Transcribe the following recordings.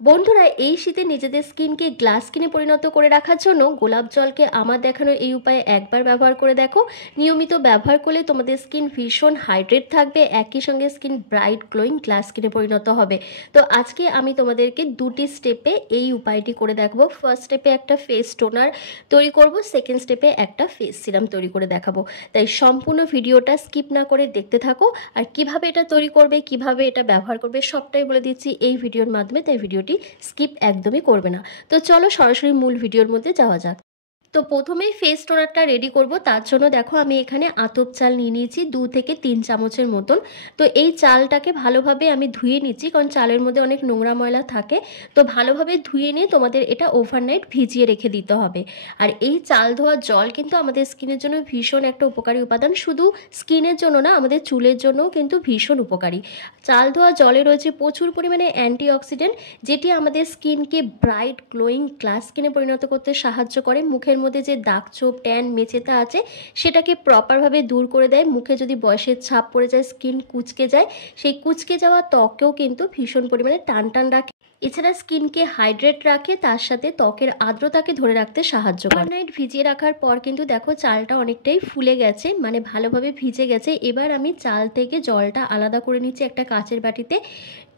বন্ধুরা, এই শীতে নিজেদের স্কিনকে গ্লাস স্কিনে পরিণত করে রাখার জন্য গোলাপ জলকে আমার দেখানো এই উপায়ে একবার ব্যবহার করে দেখো। নিয়মিত ব্যবহার করলে তোমাদের স্কিন ভীষণ হাইড্রেট থাকবে, একই সঙ্গে স্কিন ব্রাইট গ্লোয়িং গ্লাস স্কিনে পরিণত হবে। তো আজকে আমি তোমাদেরকে দুটি স্টেপে এই উপায়টি করে দেখাবো। ফার্স্ট স্টেপে একটা ফেস টোনার তৈরি করব, সেকেন্ড স্টেপে একটা ফেস সিরাম তৈরি করে দেখাবো। তাই সম্পূর্ণ ভিডিওটা স্কিপ না করে দেখতে থাকো। আর কিভাবে এটা তৈরি করবে, কিভাবে এটা ব্যবহার করবে, সবটাই বলে দিচ্ছি এই ভিডিওর মাধ্যমে, তাই ভিডিওটি স্কিপ একদমই করবে না। তো চলো সরাসরি মূল ভিডিওর মধ্যে যাওয়া যাক। তো প্রথমেই ফেস টোনারটা রেডি করব। তার জন্য দেখো আমি এখানে আতপ চাল নিয়ে নিয়েছি 2 থেকে 3 চামচের মতন। তো এই চালটাকে ভালোভাবে আমি ধুয়ে নিচ্ছি, কারণ চালের মধ্যে অনেক নোংরা ময়লা থাকে। তো ভালোভাবে ধুয়ে নিয়ে তোমাদের এটা ওভারনাইট ভিজিয়ে রেখে দিতে হবে। আর এই চাল ধোয়া জল কিন্তু আমাদের স্কিনের জন্য ভীষণ একটা উপকারী উপাদান। শুধু স্কিনের জন্য না, আমাদের চুলের জন্যও কিন্তু ভীষণ উপকারী। চাল ধোয়া জলে রয়েছে প্রচুর পরিমাণে অ্যান্টিঅক্সিডেন্ট, যেটি আমাদের স্কিনকে ব্রাইট গ্লোয়িং গ্লাস স্কিনে পরিণত করতে সাহায্য করে। মুখের মধ্যে যে দাগ ছোপ ট্যান মেচেতা আছে সেটাকে প্রপারভাবে দূর করে দেয়। মুখে যদি বয়সের ছাপ পড়ে যায়, স্কিন কুঁচকে যায়, সেই কুঁচকে যাওয়া ত্বকেও কিন্তু ভীষণ পরিমাণে টান টান রাখে। এছাড়া স্কিনকে হাইড্রেট রাখে, তার সাথে ত্বকের আর্দ্রতাকে ধরে রাখতে সাহায্য করে। ওভারনাইট ভিজিয়ে রাখার পর কিন্তু দেখো চালটা অনেকটাই ফুলে গেছে, মানে ভালোভাবে ভিজে গেছে। এবার আমি চাল থেকে জলটা আলাদা করে নিচ্ছি একটা কাচের বাটিতে।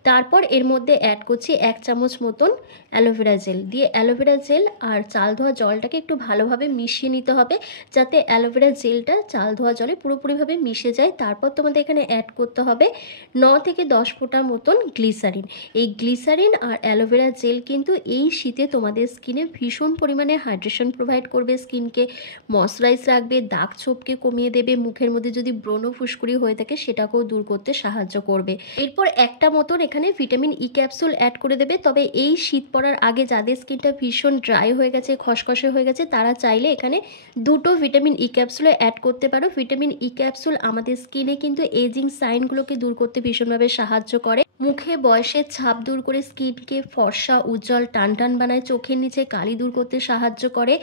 তারপর এর মধ্যে অ্যাড করছি 1 চামচ মতন অ্যালোভেরা জেল দিয়ে, অ্যালোভেরা জেল আর চাল ধোয়া জলটাকে একটু ভালোভাবে মিশিয়ে নিতে হবে, যাতে অ্যালোভেরা জেলটা চাল ধোয়া জলে পুরোপুরিভাবে মিশে যায়। তারপর তোমাদের এখানে অ্যাড করতে হবে 9 থেকে 10 ফোঁটা মতন গ্লিসারিন। এই গ্লিসারিন আর অ্যালোভেরা জেল কিন্তু এই শীতে তোমাদের স্কিনে ভীষণ পরিমাণে হাইড্রেশন প্রোভাইড করবে, স্কিনকে ময়শ্চারাইজ রাখবে, দাগ ছোপকে কমিয়ে দেবে, মুখের মধ্যে যদি ব্রণ ফুসকুড়ি হয়ে থাকে সেটাকেও দূর করতে সাহায্য করবে। এরপর একটা মতন এখানে ভিটামিন ই ক্যাপসুল অ্যাড করে দেবে। তবে এই শীত পড়ার আগে যাদের স্কিনটা ভীষণ ড্রাই হয়ে গেছে, খসখসে হয়ে গেছে, তারা চাইলে এখানে 2টো ভিটামিন ই ক্যাপসুলও অ্যাড করতে পারো। ভিটামিন ই ক্যাপসুল আমাদের স্কিনে কিন্তু এজিং সাইনগুলোকে দূর করতে ভীষণভাবে সাহায্য করে। মুখে বয়সের ছাপ দূর করে স্কিনকে ফর্সা উজ্জ্বল টান টান বানায়, চোখের নিচে কালি দূর করতে সাহায্য করে,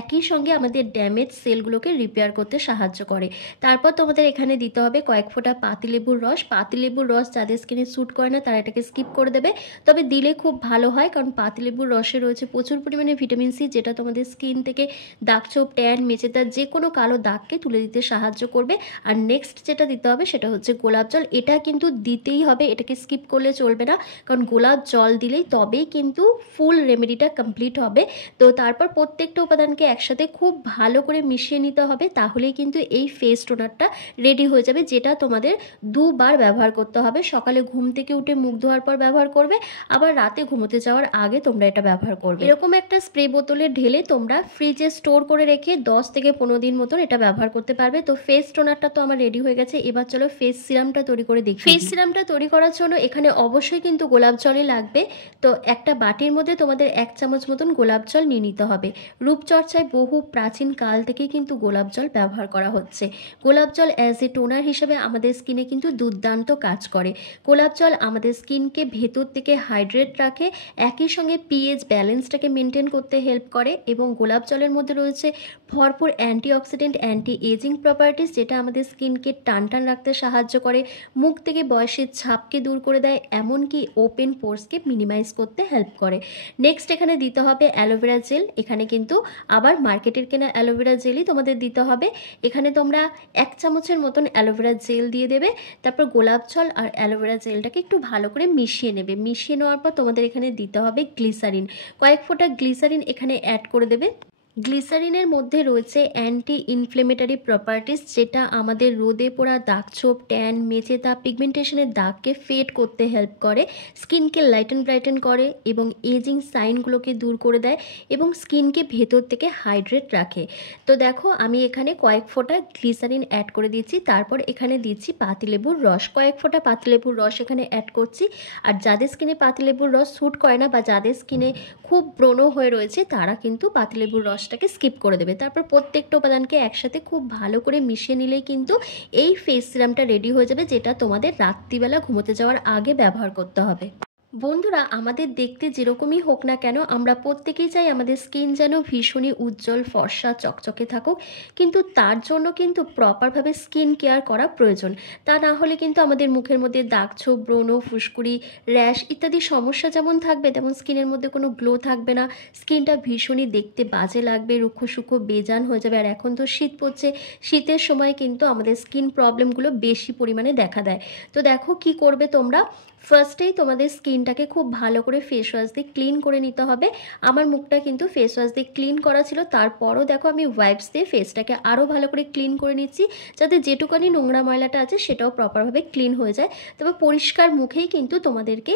একই সঙ্গে আমাদের ড্যামেজ সেলগুলোকে রিপেয়ার করতে সাহায্য করে। তারপর তোমাদের এখানে দিতে হবে কয়েক ফোঁটা পাতিলেবুর রস। পাতিলেবুর রস যাদের স্কিনে স্যুট করে না তারা এটাকে স্কিপ করে দেবে, তবে দিলে খুব ভালো হয়, কারণ পাতিলেবুর রসে রয়েছে প্রচুর পরিমাণে ভিটামিন সি, যেটা তোমাদের স্কিন থেকে দাগ ছোপ ট্যান মেচেদার যে কোনো কালো দাগকে তুলে দিতে সাহায্য করবে। আর নেক্সট যেটা দিতে হবে সেটা হচ্ছে গোলাপ জল। এটা কিন্তু দিতেই হবে, এটাকে স্কিপ করলে চলবে না, কারণ গোলাপ জল দিলেই তবেই কিন্তু ফুল রেমেডিটা কমপ্লিট হবে। তো তারপর প্রত্যেকটা উপাদানকে একসাথে খুব ভালো করে মিশিয়ে নিতে হবে, তাহলেই কিন্তু এই ফেস টোনারটা রেডি হয়ে যাবে, যেটা তোমাদের 2 বার ব্যবহার করতে হবে। সকালে ঘুম থেকে উঠে মুখ ধোয়ার পর ব্যবহার করবে, আবার রাতে ঘুমোতে যাওয়ার আগে তোমরা এটা ব্যবহার করবে। এরকম একটা স্প্রে বোতলে ঢেলে তোমরা ফ্রিজে স্টোর করে রেখে 10 থেকে 15 দিন মতন এটা ব্যবহার করতে পারবে। তো ফেস টোনারটা তো আমার রেডি হয়ে গেছে, এবার চলো ফেস সিরামটা তৈরি করে দেখি। ফেস সিরামটা তৈরি করার জন্য এখানে অবশ্যই কিন্তু গোলাপ জলই লাগবে। তো একটা বাটির মধ্যে তোমাদের 1 চামচ মতন গোলাপ জল নিয়ে নিতে হবে। রূপচর্চায় বহু প্রাচীন কাল থেকেই কিন্তু গোলাপ জল ব্যবহার করা হচ্ছে। গোলাপ জল অ্যাজ এ টোনার হিসেবে আমাদের স্কিনে কিন্তু দুর্দান্ত কাজ করে। গোলাপ জল আমাদের স্কিনকে ভেতর থেকে হাইড্রেট রাখে, একই সঙ্গে পিএইচ ব্যালেন্সটাকে মেনটেন করতে হেল্প করে, এবং গোলাপ জলের মধ্যে রয়েছে ভরপুর অ্যান্টিঅক্সিডেন্ট, অ্যান্টি এজিং প্রপার্টিস, যেটা আমাদের স্কিনকে টান টান রাখতে সাহায্য করে, মুখ থেকে বয়সের ছাপকে দূর করে দেয়, এমনকি ওপেন পোর্সকে মিনিমাইজ করতে হেল্প করে। নেক্সট এখানে দিতে হবে অ্যালোভেরা জেল। এখানে কিন্তু আবার মার্কেটের কেনা অ্যালোভেরা জেলই তোমাদের দিতে হবে। এখানে তোমরা 1 চামচের মতন অ্যালোভেরা জেল দিয়ে দেবে। তারপর গোলাপ জল আর অ্যালোভেরা জেলটাকে একটু ভালো করে মিশিয়ে নেবে। মিশিয়ে নেওয়ার পর তোমাদের এখানে দিতে হবে গ্লিসারিন। কয়েক ফোঁটা গ্লিসারিন এখানে অ্যাড করে দেবে। গ্লিসারিনের মধ্যে রয়েছে অ্যান্টি ইনফ্লেমেটারি প্রপার্টিস, যেটা আমাদের রোদে পোড়া দাগ ছোপ ট্যান মেচেতা পিগমেন্টেশনের দাগকে ফেড করতে হেল্প করে, স্কিনকে লাইটেন ব্রাইটেন করে, এবং এজিং সাইনগুলোকে দূর করে দেয়, এবং স্কিনকে ভেতর থেকে হাইড্রেট রাখে। তো দেখো আমি এখানে কয়েক ফোঁটা গ্লিসারিন অ্যাড করে দিচ্ছি। তারপর এখানে দিচ্ছি পাতিলেবুর রস, কয়েক ফোঁটা পাতিলেবুর রস এখানে অ্যাড করছি। আর যাদের স্কিনে পাতিলেবুর রস স্যুট করে না, বা যাদের স্কিনে খুব ব্রণ হয়ে রয়েছে, তারা কিন্তু পাতিলেবুর রসটাকে স্কিপ করে দেবে। তারপর প্রত্যেকটা উপাদানকে একসাথে খুব ভালো করে মিশিয়ে নিলেই কিন্তু এই ফেস সিরামটা রেডি হয়ে যাবে, যেটা তোমাদের রাত্রিবেলা ঘুমোতে যাওয়ার আগে ব্যবহার করতে হবে। বন্ধুরা, আমাদের দেখতে যেরকমই হোক না কেন আমরা প্রত্যেকেই চাই আমাদের স্কিন যেন ভীষণই উজ্জ্বল, ফর্সা, চকচকে থাকুক। কিন্তু তার জন্য কিন্তু প্রপারভাবে স্কিন কেয়ার করা প্রয়োজন। তা না হলে কিন্তু আমাদের মুখের মধ্যে দাগছোপ, ব্রণ, ফুসকুড়ি, র্যাশ ইত্যাদি সমস্যা যেমন থাকবে, তেমন স্কিনের মধ্যে কোনো গ্লো থাকবে না। স্কিনটা ভীষণই দেখতে বাজে লাগবে, রুক্ষ সুক্ষ বেজান হয়ে যাবে। আর এখন তো শীত পড়ছে, শীতের সময় কিন্তু আমাদের স্কিন প্রবলেমগুলো বেশি পরিমাণে দেখা দেয়। তো দেখো কি করবে তোমরা। ফার্স্টেই তোমাদের স্কিনটাকে খুব ভালো করে ফেস ওয়াশ দিয়ে ক্লিন করে নিতে হবে। আমার মুখটা কিন্তু ফেস ওয়াশ দিয়ে ক্লিন করা ছিল, তারপরও দেখো আমি ওয়াইপস দিয়ে ফেসটাকে আরও ভালো করে ক্লিন করে নিচ্ছি, যাতে যেটুকানি নোংরা ময়লাটা আছে সেটাও প্রপারভাবে ক্লিন হয়ে যায়। তবে পরিষ্কার মুখেই কিন্তু তোমাদেরকে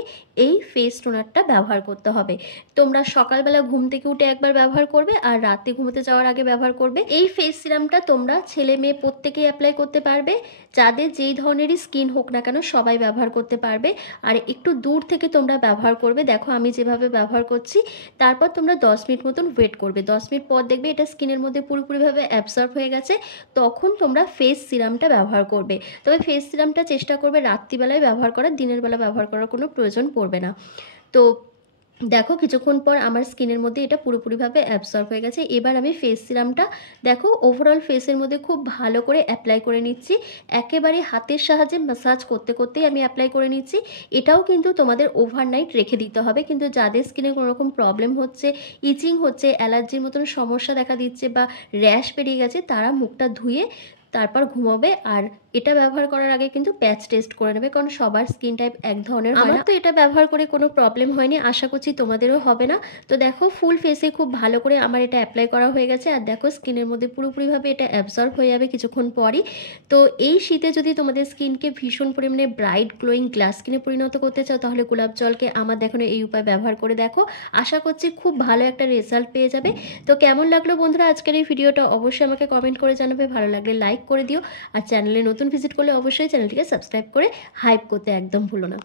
এই ফেস টোনারটা ব্যবহার করতে হবে। তোমরা সকালবেলা ঘুম থেকে উঠে একবার ব্যবহার করবে, আর রাতে ঘুমোতে যাওয়ার আগে ব্যবহার করবে। এই ফেস সিরামটা তোমরা ছেলে মেয়ে প্রত্যেকেই অ্যাপ্লাই করতে পারবে, যাদের যেই ধরনেরই স্কিন হোক না কেন সবাই ব্যবহার করতে পারবে। আর একটু দূর থেকে তোমরা ব্যবহার করবে, দেখো আমি যেভাবে ব্যবহার করছি। তারপর তোমরা 10 মিনিট মতন ওয়েট করবে। 10 মিনিট পর দেখবে এটা স্কিনের মধ্যে পুরোপুরিভাবে অ্যাবসর্ব হয়ে গেছে। তখন তোমরা ফেস সিরামটা ব্যবহার করবে। তবে ফেস সিরামটা চেষ্টা করবে রাত্রিবেলায় ব্যবহার করার, দিনের বেলা ব্যবহার করার কোনো প্রয়োজন পড়বে না। তো দেখো কিছুক্ষণ পর আমার স্কিনের মধ্যে এটা পুরোপুরিভাবে অ্যাবসর্ব হয়ে গেছে। এবার আমি ফেস সিরামটা দেখো ওভারঅল ফেসের মধ্যে খুব ভালো করে অ্যাপ্লাই করে নিচ্ছি। একেবারে হাতের সাহায্যে ম্যাসাজ করতে করতেই আমি অ্যাপ্লাই করে নিচ্ছি। এটাও কিন্তু তোমাদের ওভারনাইট রেখে দিতে হবে। কিন্তু যাদের স্কিনে কোনো রকম প্রবলেম হচ্ছে, ইচিং হচ্ছে, অ্যালার্জির মতন সমস্যা দেখা দিচ্ছে বা র্যাশ বেরিয়ে গেছে, তারা মুখটা ধুয়ে তারপর ঘুমাবে। আর এটা ব্যবহার করার আগে কিন্তু প্যাচ টেস্ট করে নেবে, কারণ সবার স্কিন টাইপ এক ধরনের হয় না। আমার তো এটা ব্যবহার করে কোনো প্রবলেম হয়নি, আশা করছি তোমাদেরও হবে না। তো দেখো ফুল ফেসে খুব ভালো করে আমার এটা অ্যাপ্লাই করা হয়ে গেছে। আর দেখো স্কিনের মধ্যে পুরোপুরিভাবে এটা অ্যাবসর্ব হয়ে যাবে কিছুক্ষণ পরই। তো এই শীতে যদি তোমাদের স্কিনকে ভীষণ পরিমাণে ব্রাইট গ্লোয়িং গ্লাস স্কিনে পরিণত করতে চাও, তাহলে গোলাপ জলকে আমার দেখানো এই উপায় ব্যবহার করে দেখো। আশা করছি খুব ভালো একটা রেজাল্ট পেয়ে যাবে। তো কেমন লাগলো বন্ধুরা আজকের এই ভিডিওটা, অবশ্যই আমাকে কমেন্ট করে জানাবে। ভালো লাগলে লাইক করে দিও, আর চ্যানেলে নতুন ভিজিট করলে অবশ্যই চ্যানেলটিকে সাবস্ক্রাইব করে হাইপ করতে একদম ভুলো না।